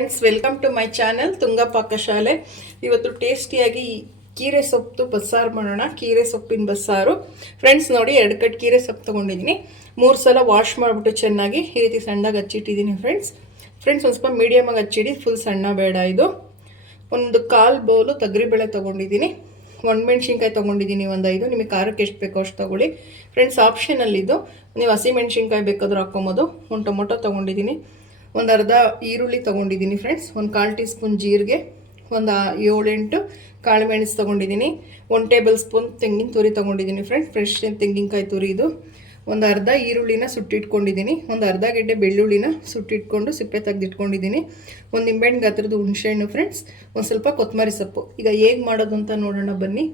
Friends, welcome to my channel Tunga Pakashale. ಇವತ್ತು ಟೇಸ್ಟಿಯಾಗಿ ಕೀರೆ ಸೊಪ್ಪು ಬಸ್ಸಾರು ಮಾಡೋಣ. ಕೀರೆ ಸೊಪ್ಪಿನ ಬಸ್ಸಾರು. ಫ್ರೆಂಡ್ಸ್ ನೋಡಿ, 2 ಕಟ್ ಕೀರೆ ಸೊಪ್ಪು ತೊಗೊಂಡಿದ್ದೀನಿ. 3 ಸಲ ವಾಶ್ ಮಾಡಿಬಿಟ್ಟು ಚೆನ್ನಾಗಿ ಈ ರೀತಿ ಸಣ್ಣದಾಗಿ ಹಚ್ಚಿಟ್ಟಿದ್ದೀನಿ. ಫ್ರೆಂಡ್ಸ್ ಒಂದು ಸ್ವಲ್ಪ ಮೀಡಿಯಮಾಗಿ ಹಚ್ಚಿಡಿ, ಫುಲ್ ಸಣ್ಣ ಬೇಡ. ಇದು ಒಂದು 1/4 ಬೌಲು ತೊಗರಿಬೇಳೆ ತೊಗೊಂಡಿದ್ದೀನಿ. ಒಣಮೆಣ್ಸಿನ್ಕಾಯಿ ತೊಗೊಂಡಿದ್ದೀನಿ ಒಂದು 5. ನಿಮಗೆ ಖಾರಕ್ಕೆ ಎಷ್ಟು ಬೇಕೋ ಅಷ್ಟು ತೊಗೊಳ್ಳಿ. ಫ್ರೆಂಡ್ಸ್ ಆಪ್ಷನಲ್ಲಿದ್ದು, ನೀವು ಹಸಿಮೆಣ್ಸಿನ್ಕಾಯಿ ಬೇಕಾದರೂ ಹಾಕ್ಕೊಬೋದು. ಒಂದು ಟೊಮೊಟೊ ತೊಗೊಂಡಿದ್ದೀನಿ. ಒಂದು ಅರ್ಧ ಈರುಳ್ಳಿ ತೊಗೊಂಡಿದ್ದೀನಿ. ಫ್ರೆಂಡ್ಸ್ ಒಂದು 1/4 ಟೀ ಸ್ಪೂನ್ ಜೀರಿಗೆ, ಒಂದು 7-8 ಕಾಳುಮೆಣಸು ತೊಗೊಂಡಿದ್ದೀನಿ. 1 ಟೇಬಲ್ ಸ್ಪೂನ್ ತೆಂಗಿನ ತುರಿ ತೊಗೊಂಡಿದ್ದೀನಿ. ಫ್ರೆಶ್ ತೆಂಗಿನಕಾಯಿ ತುರಿ ಇದು. ಒಂದು ಅರ್ಧ ಈರುಳ್ಳಿನ ಸುಟ್ಟಿಟ್ಕೊಂಡಿದ್ದೀನಿ. ಒಂದು ಅರ್ಧ ಗೆಡ್ಡೆ ಬೆಳ್ಳುಳ್ಳಿನ ಸುಟ್ಟಿಟ್ಕೊಂಡು ಸಿಪ್ಪೆ ತೆಗೆದಿಟ್ಕೊಂಡಿದ್ದೀನಿ. ಒಂದು ನಿಂಬೆಹಣ್ಣು ಗಾತ್ರದ ಹುಣಸೆಹಣ್ಣು. ಫ್ರೆಂಡ್ಸ್ ಒಂದು ಸ್ವಲ್ಪ ಕೊತ್ತಂಬರಿ ಸೊಪ್ಪು. ಈಗ ಹೇಗೆ ಮಾಡೋದು ಅಂತ ನೋಡೋಣ ಬನ್ನಿ.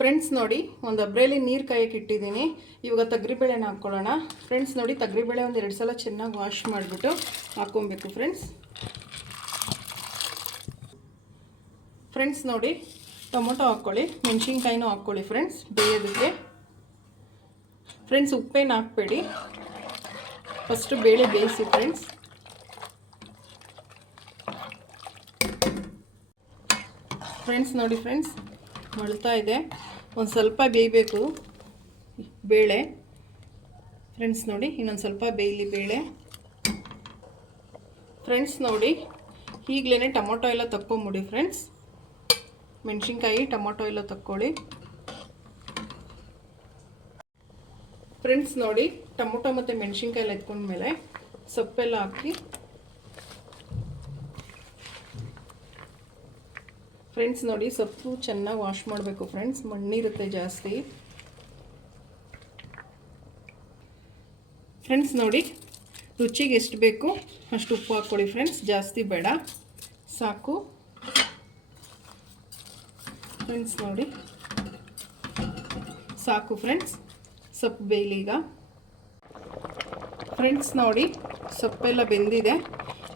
ಫ್ರೆಂಡ್ಸ್ ನೋಡಿ, ಒಂದು ಹಬ್ರೆಯಲ್ಲಿ ನೀರು ಕಾಯಕ್ಕೆ ಇಟ್ಟಿದ್ದೀನಿ. ಇವಾಗ ತೊಗರಿಬೇಳೆನ ಹಾಕ್ಕೊಳ್ಳೋಣ. ಫ್ರೆಂಡ್ಸ್ ನೋಡಿ, ತೊಗರಿಬೇಳೆ ಒಂದು 2 ಸಲ ಚೆನ್ನಾಗಿ ವಾಶ್ ಮಾಡಿಬಿಟ್ಟು ಹಾಕ್ಕೊಬೇಕು. ಫ್ರೆಂಡ್ಸ್ ನೋಡಿ, ಟೊಮೊಟೊ ಹಾಕ್ಕೊಳ್ಳಿ, ಮೆಣಸಿನ್ಕಾಯಿನೂ ಹಾಕ್ಕೊಳ್ಳಿ. ಫ್ರೆಂಡ್ಸ್ ಬೇಯೋದಕ್ಕೆ. ಫ್ರೆಂಡ್ಸ್ ಉಪ್ಪೇನು ಹಾಕಬೇಡಿ, ಫಸ್ಟು ಬೇಳೆ ಬೇಯಿಸಿ. ಫ್ರೆಂಡ್ಸ್ ನೋಡಿ, ಮಳ್ತಾ ಇದೆ, ಒಂದು ಸ್ವಲ್ಪ ಬೇಯಬೇಕು ಬೇಳೆ. ಫ್ರೆಂಡ್ಸ್ ನೋಡಿ, ಇನ್ನೊಂದು ಸ್ವಲ್ಪ ಬೇಯಲಿ ಬೇಳೆ. ಫ್ರೆಂಡ್ಸ್ ನೋಡಿ, ಈಗಲೇ ಟೊಮೊಟೊ ಎಲ್ಲ ತಕ್ಕೊಂಬಿಡಿ. ಫ್ರೆಂಡ್ಸ್ ಮೆಣಸಿನ್ಕಾಯಿ ಟೊಮೊಟೊ ಎಲ್ಲ ತಕ್ಕೊಳ್ಳಿ. ಫ್ರೆಂಡ್ಸ್ ನೋಡಿ, ಟೊಮೊಟೊ ಮತ್ತು ಮೆಣಸಿನ್ಕಾಯಿ ಎಲ್ಲ ಎತ್ಕೊಂಡ್ಮೇಲೆ ಸೊಪ್ಪೆಲ್ಲ ಹಾಕಿ. ಫ್ರೆಂಡ್ಸ್ ನೋಡಿ, ಸೊಪ್ಪು ಚೆನ್ನಾಗಿ ವಾಶ್ ಮಾಡಬೇಕು. ಫ್ರೆಂಡ್ಸ್ ಮಣ್ಣಿರುತ್ತೆ ಜಾಸ್ತಿ. ಫ್ರೆಂಡ್ಸ್ ನೋಡಿ, ರುಚಿಗೆ ಎಷ್ಟು ಬೇಕು ಅಷ್ಟು ಉಪ್ಪು ಹಾಕ್ಕೊಳ್ಳಿ. ಫ್ರೆಂಡ್ಸ್ ಜಾಸ್ತಿ ಬೇಡ, ಸಾಕು. ಫ್ರೆಂಡ್ಸ್ ನೋಡಿ ಸಾಕು. ಫ್ರೆಂಡ್ಸ್ ಸೊಪ್ಪು ಬೇಯಲಿ ಈಗ. ಫ್ರೆಂಡ್ಸ್ ನೋಡಿ, ಸೊಪ್ಪೆಲ್ಲ ಬೆಂದಿದೆ.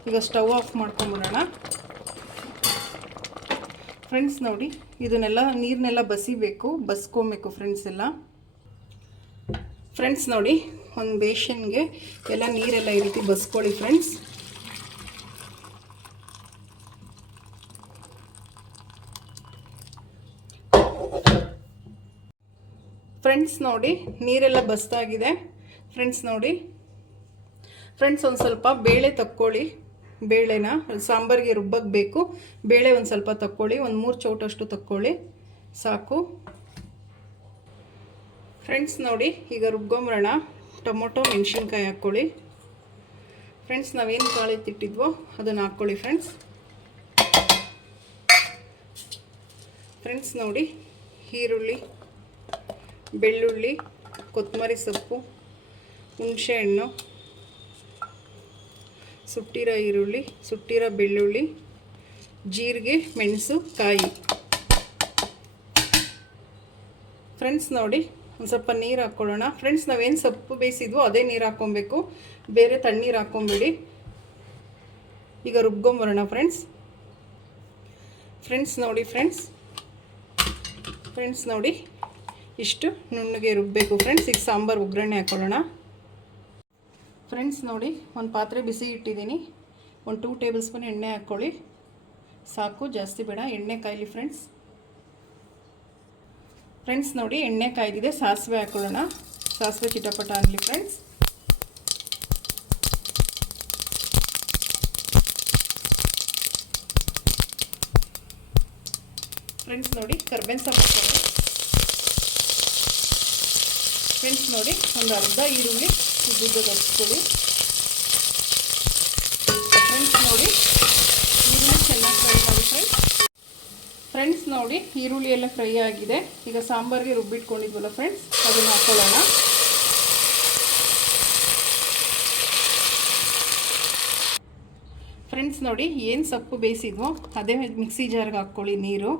ಈಗ ಸ್ಟವ್ ಆಫ್ ಮಾಡ್ಕೊಂಬಿಡೋಣ. ಫ್ರೆಂಡ್ಸ್ ನೋಡಿ, ಇದನ್ನೆಲ್ಲ ನೀರನ್ನೆಲ್ಲ ಬಸ್ಕೊಬೇಕು. ಫ್ರೆಂಡ್ಸ್ ನೋಡಿ, ಒಂದು ಬೇಷನ್ಗೆ ಎಲ್ಲ ನೀರೆಲ್ಲ ಈ ರೀತಿ ಬಸ್ಕೊಳ್ಳಿ. ಫ್ರೆಂಡ್ಸ್ ನೋಡಿ, ನೀರೆಲ್ಲ ಬಸ್ತಾಗಿದೆ. ಫ್ರೆಂಡ್ಸ್ ನೋಡಿ, ಒಂದು ಸ್ವಲ್ಪ ಬೇಳೆ ತಕ್ಕೊಳ್ಳಿ. ಬೇಳೆನ ಸಾಂಬಾರಿಗೆ ರುಬ್ಬಕ್ಕೆ ಬೇಕು. ಬೇಳೆ ಒಂದು ಸ್ವಲ್ಪ ತಕ್ಕೊಳ್ಳಿ, ಒಂದು 3 ಚೌಟಷ್ಟು ತಕ್ಕೊಳ್ಳಿ, ಸಾಕು. ಫ್ರೆಂಡ್ಸ್ ನೋಡಿ, ಈಗ ರುಬ್ಕೊಂಬರೋಣ. ಟೊಮೊಟೊ ಮೆಣಸಿನ್ಕಾಯಿ ಹಾಕ್ಕೊಳ್ಳಿ. ಫ್ರೆಂಡ್ಸ್ ನಾವೇನು ಕಾಳು ಎತ್ತಿಟ್ಟಿದ್ವೋ ಅದನ್ನು ಹಾಕ್ಕೊಳ್ಳಿ. ಫ್ರೆಂಡ್ಸ್ ನೋಡಿ, ಈರುಳ್ಳಿ, ಬೆಳ್ಳುಳ್ಳಿ, ಕೊತ್ತಂಬರಿ ಸೊಪ್ಪು, ಹುಣಸೆಹಣ್ಣು, ಸುಟ್ಟಿರೋ ಈರುಳ್ಳಿ, ಸುಟ್ಟಿರೋ ಬೆಳ್ಳುಳ್ಳಿ, ಜೀರಿಗೆ, ಮೆಣಸು, ಕಾಯಿ. ಫ್ರೆಂಡ್ಸ್ ನೋಡಿ, ಒಂದು ಸ್ವಲ್ಪ ನೀರು ಹಾಕ್ಕೊಳ್ಳೋಣ. ಫ್ರೆಂಡ್ಸ್ ನಾವೇನು ಸೊಪ್ಪು ಬೇಯಿಸಿದ್ವೋ ಅದೇ ನೀರು ಹಾಕ್ಕೊಬೇಕು, ಬೇರೆ ತಣ್ಣೀರು ಹಾಕ್ಕೊಂಬೇಡಿ. ಈಗ ರುಬ್ಕೊಂಬರೋಣ. ಫ್ರೆಂಡ್ಸ್ ನೋಡಿ, ಇಷ್ಟು ನುಣ್ಣಗೆ ರುಬ್ಬಬೇಕು. ಫ್ರೆಂಡ್ಸ್ ಈಗ ಸಾಂಬಾರು ಒಗ್ಗರಣೆ ಹಾಕ್ಕೊಳ್ಳೋಣ. ಫ್ರೆಂಡ್ಸ್ ನೋಡಿ, ಒಂದು ಪಾತ್ರೆ ಬಿಸಿ ಇಟ್ಟಿದ್ದೀನಿ. ಒಂದು 2 ಟೇಬಲ್ ಸ್ಪೂನ್ ಎಣ್ಣೆ ಹಾಕ್ಕೊಳ್ಳಿ, ಸಾಕು, ಜಾಸ್ತಿ ಬೇಡ. ಎಣ್ಣೆ ಕಾಯಲಿ. ಫ್ರೆಂಡ್ಸ್ ನೋಡಿ, ಎಣ್ಣೆ ಕಾಯ್ದಿದೆ. ಸಾಸಿವೆ ಹಾಕ್ಕೊಳ್ಳೋಣ. ಸಾಸಿವೆ ಚಿಟಪಟ ಆಗಲಿ. ಫ್ರೆಂಡ್ಸ್ ನೋಡಿ, ಕರ್ಬೇವಿನ ಸೊಪ್ಪು ಹಾಕ್ಕೊಳ್ಳಿ. ಫ್ರೆಂಡ್ಸ್ ನೋಡಿ, ಒಂದು ಅರ್ಧ ಈರುಳ್ಳಿ ಉದ್ದುದ್ದಕ್ಕೆ ಹಚ್ಕೊಳ್ಳಿ. ಫ್ರೆಂಡ್ಸ್ ನೋಡಿ, ಈರುಳ್ಳಿ ಚೆನ್ನಾಗಿ ಫ್ರೈ ಮಾಡಿ. ಫ್ರೆಂಡ್ಸ್ ನೋಡಿ, ಈರುಳ್ಳಿ ಎಲ್ಲ ಫ್ರೈ ಆಗಿದೆ. ಈಗ ಸಾಂಬಾರಿಗೆ ರುಬ್ಬಿಟ್ಕೊಂಡಿದ್ವಲ್ಲ ಫ್ರೆಂಡ್ಸ್, ಅದನ್ನು ಹಾಕ್ಕೊಳ್ಳೋಣ. ಫ್ರೆಂಡ್ಸ್ ನೋಡಿ, ಏನು ಸೊಪ್ಪು ಬೇಯಿಸಿದ್ವೋ ಅದೇ ಮಿಕ್ಸಿ ಜಾರ್ಗೆ ಹಾಕ್ಕೊಳ್ಳಿ ನೀರು.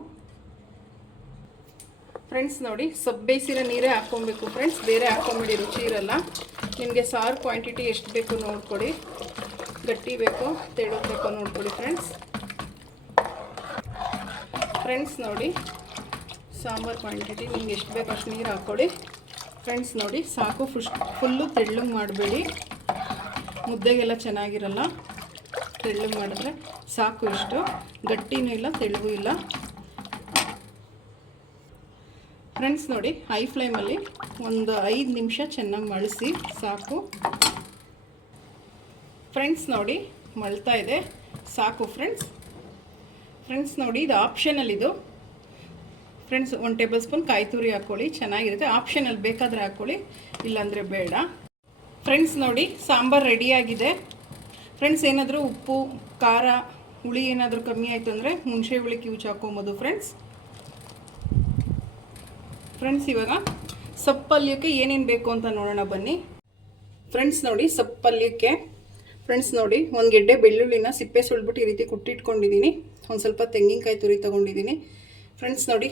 ಫ್ರೆಂಡ್ಸ್ ನೋಡಿ, ಸೊಪ್ಪು ಬೇಯಿಸಿರೋ ನೀರೇ ಹಾಕ್ಕೊಬೇಕು. ಫ್ರೆಂಡ್ಸ್ ಬೇರೆ ಹಾಕ್ಕೊಂಬಿಡಿ, ರುಚಿ ಇರಲ್ಲ. ನಿಮಗೆ ಸಾರು ಕ್ವಾಂಟಿಟಿ ಎಷ್ಟು ಬೇಕು ನೋಡ್ಕೊಳ್ಳಿ. ಗಟ್ಟಿ ಬೇಕೋ ತೆಳ್ಳಗೆ ಬೇಕೋ ನೋಡ್ಕೊಳ್ಳಿ. ಫ್ರೆಂಡ್ಸ್ ನೋಡಿ, ಸಾಂಬಾರು ಕ್ವಾಂಟಿಟಿ ನಿಮ್ಗೆ ಎಷ್ಟು ಬೇಕು ಅಷ್ಟು ನೀರು ಹಾಕ್ಕೊಳ್ಳಿ. ಫ್ರೆಂಡ್ಸ್ ನೋಡಿ, ಸಾಕು. ಫುಲ್ಲು ತೆಳ್ಳಗೆ ಮಾಡಬೇಡಿ, ಮುದ್ದೆಗೆಲ್ಲ ಚೆನ್ನಾಗಿರಲ್ಲ. ತೆಳ್ಳಗೆ ಮಾಡಿದ್ರೆ ಸಾಕು. ಇಷ್ಟು ಗಟ್ಟಿನೂ ಇಲ್ಲ ತೆಳ್ಳಗೂ ಇಲ್ಲ. ಫ್ರೆಂಡ್ಸ್ ನೋಡಿ, ಹೈ ಫ್ಲೇಮಲ್ಲಿ ಒಂದು 5 ನಿಮಿಷ ಚೆನ್ನಾಗಿ ಮಳಿಸಿ ಸಾಕು. ಫ್ರೆಂಡ್ಸ್ ನೋಡಿ, ಮಳ್ತಾ ಇದೆ ಸಾಕು. ಫ್ರೆಂಡ್ಸ್ ನೋಡಿ, ಇದು ಆಪ್ಷನಲ್. ಇದು ಫ್ರೆಂಡ್ಸ್ 1 ಟೇಬಲ್ ಸ್ಪೂನ್ ಕಾಯಿ ತುರಿ ಹಾಕ್ಕೊಳ್ಳಿ, ಚೆನ್ನಾಗಿರುತ್ತೆ. ಆಪ್ಷನಲ್, ಬೇಕಾದರೆ ಹಾಕ್ಕೊಳ್ಳಿ, ಇಲ್ಲಾಂದರೆ ಬೇಡ. ಫ್ರೆಂಡ್ಸ್ ನೋಡಿ, ಸಾಂಬಾರು ರೆಡಿಯಾಗಿದೆ. ಫ್ರೆಂಡ್ಸ್ ಏನಾದರೂ ಉಪ್ಪು ಖಾರ ಹುಳಿ ಏನಾದರೂ ಕಮ್ಮಿ ಆಯಿತು ಅಂದರೆ ಹುಣಸೆ ಹುಳಿ ಕಿವುಚಿ ಹಾಕ್ಕೊಬೋದು ಫ್ರೆಂಡ್ಸ್ ಇವಾಗ ಸೊಪ್ಪು ಪಲ್ಯಕ್ಕೆ ಏನೇನು ಬೇಕು ಅಂತ ನೋಡೋಣ ಬನ್ನಿ. ಫ್ರೆಂಡ್ಸ್ ನೋಡಿ, ಸೊಪ್ಪು ಪಲ್ಯಕ್ಕೆ ಫ್ರೆಂಡ್ಸ್ ನೋಡಿ, 1 ಗೆಡ್ಡೆ ಬೆಳ್ಳುಳ್ಳಿನ ಸಿಪ್ಪೆ ಸುಳ್ಬಿಟ್ಟು ಈ ರೀತಿ ಕುಟ್ಟಿಟ್ಕೊಂಡಿದ್ದೀನಿ. ಒಂದು ಸ್ವಲ್ಪ ತೆಂಗಿನಕಾಯಿ ತುರಿ ತೊಗೊಂಡಿದ್ದೀನಿ. ಫ್ರೆಂಡ್ಸ್ ನೋಡಿ,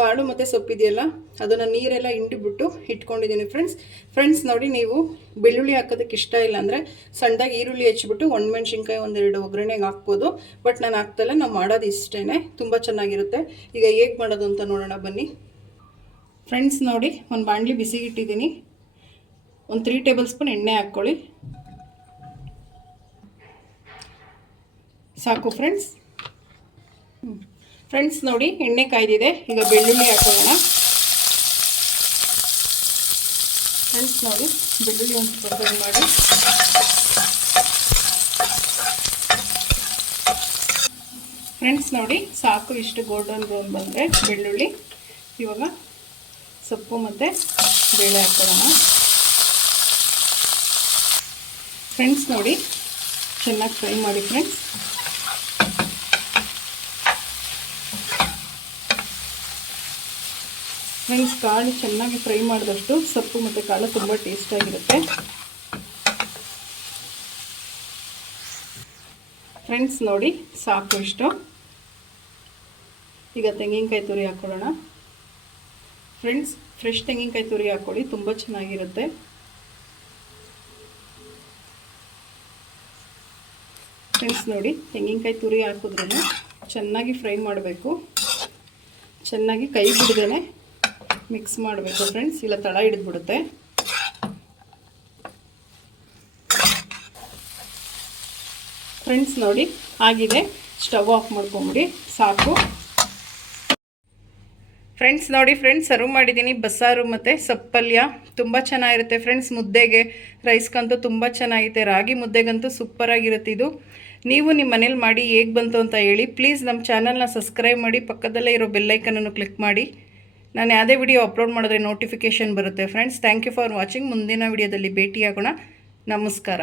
ಕಾಳು ಮತ್ತು ಸೊಪ್ಪಿದೆಯಲ್ಲ ಅದನ್ನು ನೀರೆಲ್ಲ ಹಿಂಡಿಬಿಟ್ಟು ಇಟ್ಕೊಂಡಿದ್ದೀನಿ. ಫ್ರೆಂಡ್ಸ್ ನೋಡಿ, ನೀವು ಬೆಳ್ಳುಳ್ಳಿ ಹಾಕೋದಕ್ಕೆ ಇಷ್ಟ ಇಲ್ಲ ಅಂದರೆ ಸಣ್ಣದಾಗಿ ಈರುಳ್ಳಿ ಹೆಚ್ಚಿಬಿಟ್ಟು ಒಣಮೆಣ್ಸಿನ್ಕಾಯಿ 1-2 ಒಗ್ಗರಣೆಗೆ ಹಾಕ್ಬೋದು. ಬಟ್ ನಾನು ಹಾಕ್ತಲ್ಲ, ನಾವು ಮಾಡೋದು ಇಷ್ಟೇ, ತುಂಬ ಚೆನ್ನಾಗಿರುತ್ತೆ. ಈಗ ಹೇಗೆ ಮಾಡೋದು ಅಂತ ನೋಡೋಣ ಬನ್ನಿ. ಫ್ರೆಂಡ್ಸ್ ನೋಡಿ, ಒಂದು ಬಾಣಲಿ ಬಿಸಿಗಿಟ್ಟಿದ್ದೀನಿ. ಒಂದು 3 ಟೇಬಲ್ ಸ್ಪೂನ್ ಎಣ್ಣೆ ಹಾಕ್ಕೊಳ್ಳಿ ಸಾಕು. ಫ್ರೆಂಡ್ಸ್ ನೋಡಿ, ಎಣ್ಣೆ ಕಾಯ್ದಿದೆ. ಈಗ ಬೆಳ್ಳುಳ್ಳಿ ಹಾಕೊಳ್ಳೋಣ. ಫ್ರೆಂಡ್ಸ್ ನೋಡಿ, ಬೆಳ್ಳುಳ್ಳಿ ಒಂದು ಸ್ವಲ್ಪ ಮಾಡಿ. ಫ್ರೆಂಡ್ಸ್ ನೋಡಿ, ಸಾಕು. ಇಷ್ಟು ಗೋಲ್ಡನ್ ಬ್ರೌನ್ ಬಂದರೆ ಬೆಳ್ಳುಳ್ಳಿ. ಇವಾಗ ಸೊಪ್ಪು ಮತ್ತು ಬೇಳೆ ಹಾಕೊಳ್ಳೋಣ. ಫ್ರೆಂಡ್ಸ್ ನೋಡಿ, ಚೆನ್ನಾಗಿ ಫ್ರೈ ಮಾಡಿ. ಫ್ರೆಂಡ್ಸ್ ಕಾಳು ಚೆನ್ನಾಗಿ ಫ್ರೈ ಮಾಡಿದಷ್ಟು ಸೊಪ್ಪು ಮತ್ತು ಕಾಳು ತುಂಬ ಟೇಸ್ಟಾಗಿರುತ್ತೆ. ಫ್ರೆಂಡ್ಸ್ ನೋಡಿ, ಸಾಕು ಇಷ್ಟು. ಈಗ ತೆಂಗಿನಕಾಯಿ ತುರಿ ಹಾಕ್ಕೊಳ್ಳೋಣ. ಫ್ರೆಂಡ್ಸ್ ಫ್ರೆಶ್ ತೆಂಗಿನಕಾಯಿ ತುರಿ ಹಾಕ್ಕೊಳ್ಳಿ, ತುಂಬ ಚೆನ್ನಾಗಿರುತ್ತೆ. ಫ್ರೆಂಡ್ಸ್ ನೋಡಿ, ತೆಂಗಿನಕಾಯಿ ತುರಿ ಹಾಕಿದ್ರೂ ಚೆನ್ನಾಗಿ ಫ್ರೈ ಮಾಡಬೇಕು. ಚೆನ್ನಾಗಿ ಕೈ ಬಿಡದೇನೆ ಮಿಕ್ಸ್ ಮಾಡಬೇಕು ಫ್ರೆಂಡ್ಸ್, ಇಲ್ಲ ತಳ ಹಿಡಿದ್ಬಿಡುತ್ತೆ. ಫ್ರೆಂಡ್ಸ್ ನೋಡಿ, ಆಗಿದೆ. ಸ್ಟವ್ ಆಫ್ ಮಾಡ್ಕೊಂಬಿಡಿ ಸಾಕು. ಫ್ರೆಂಡ್ಸ್ ನೋಡಿ, ಸರ್ವ್ ಮಾಡಿದ್ದೀನಿ ಬಸ್ಸಾರು ಮತ್ತು ಸೊಪ್ಪು ಪಲ್ಯ. ತುಂಬ ಚೆನ್ನಾಗಿರುತ್ತೆ ಫ್ರೆಂಡ್ಸ್. ಮುದ್ದೆಗೆ, ರೈಸ್ಗಂತೂ ತುಂಬ ಚೆನ್ನಾಗಿದೆ. ರಾಗಿ ಮುದ್ದೆಗಂತೂ ಸೂಪರಾಗಿರುತ್ತೆ ಇದು. ನೀವು ನಿಮ್ಮ ಮನೇಲಿ ಮಾಡಿ ಹೇಗೆ ಬಂತು ಅಂತ ಹೇಳಿ. ಪ್ಲೀಸ್ ನಮ್ಮ ಚಾನಲ್ನ ಸಬ್ಸ್ಕ್ರೈಬ್ ಮಾಡಿ, ಪಕ್ಕದಲ್ಲೇ ಇರೋ ಬೆಲ್ಲೈಕನನ್ನು ಕ್ಲಿಕ್ ಮಾಡಿ. ನಾನು ಯಾವುದೇ ವಿಡಿಯೋ ಅಪ್ಲೋಡ್ ಮಾಡಿದ್ರೆ ನೋಟಿಫಿಕೇಷನ್ ಬರುತ್ತೆ friends. Thank you for watching. ಮುಂದಿನ ವಿಡಿಯೋದಲ್ಲಿ ಭೇಟಿಯಾಗೋಣ. ನಮಸ್ಕಾರ.